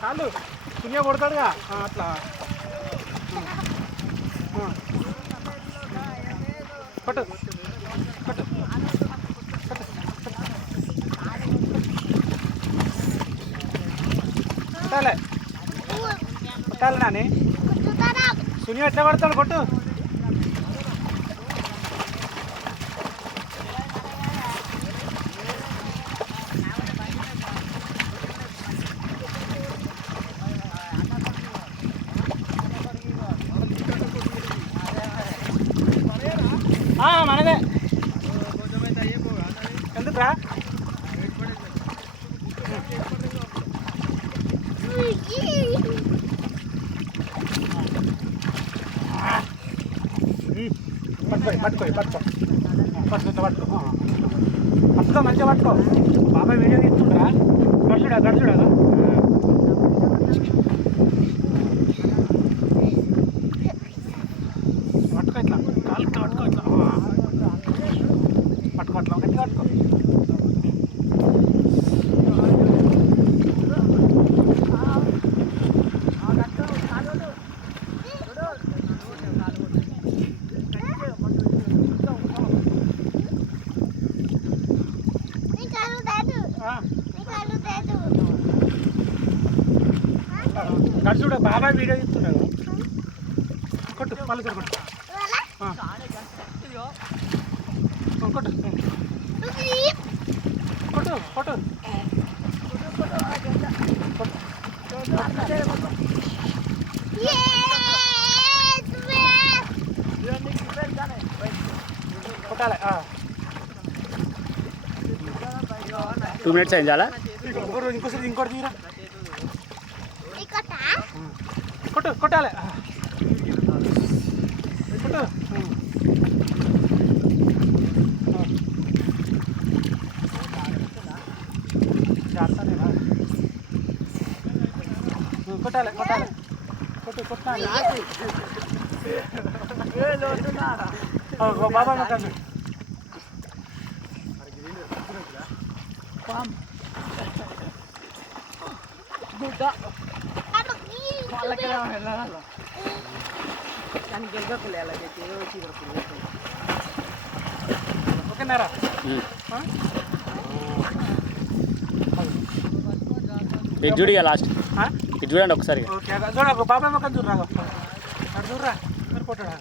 కాళ్ళు పుణ్య కొడతాడుగా అట్లా కొట్టు కొట్టు కొట్టాలి కొట్టాలి నాని సుని ఎట్లా పడతాడు కొట్టు మనదే ఎందుకురా పట్టుకో మంచిగా పట్టుకో బాబాయ్ వీడియో తీసుకుంటారా గడుచుడా పట్టుకో ఇట్లా కాలుతో పట్టుకో ఇట్లా పట్టుకో అట్లా గట్టిగా పట్టుకో గడుచుడా బాబాయ్ వీడియో తీస్తున్నాడు కొట్టు మళ్ళీ కొట్టు కొట్టు కొట్టు కొట్టు కొట్టాలి 2 minutes అయింది చాలా ఇంకోసారి ఇంకోటి తీరా కొట్టు కొట్టాలి కొట్టు కొట్టాలి కొట్టాలి కొట్టు కొట్టాలి బాబా మొక్కలు ఓకేనారా ఇది చూడిగా లాస్ట్ ఇది చూడండి ఒకసారి చూడ బాబాయ్ మొక్కలు చూడరా చూడరా మరి కొట్టడా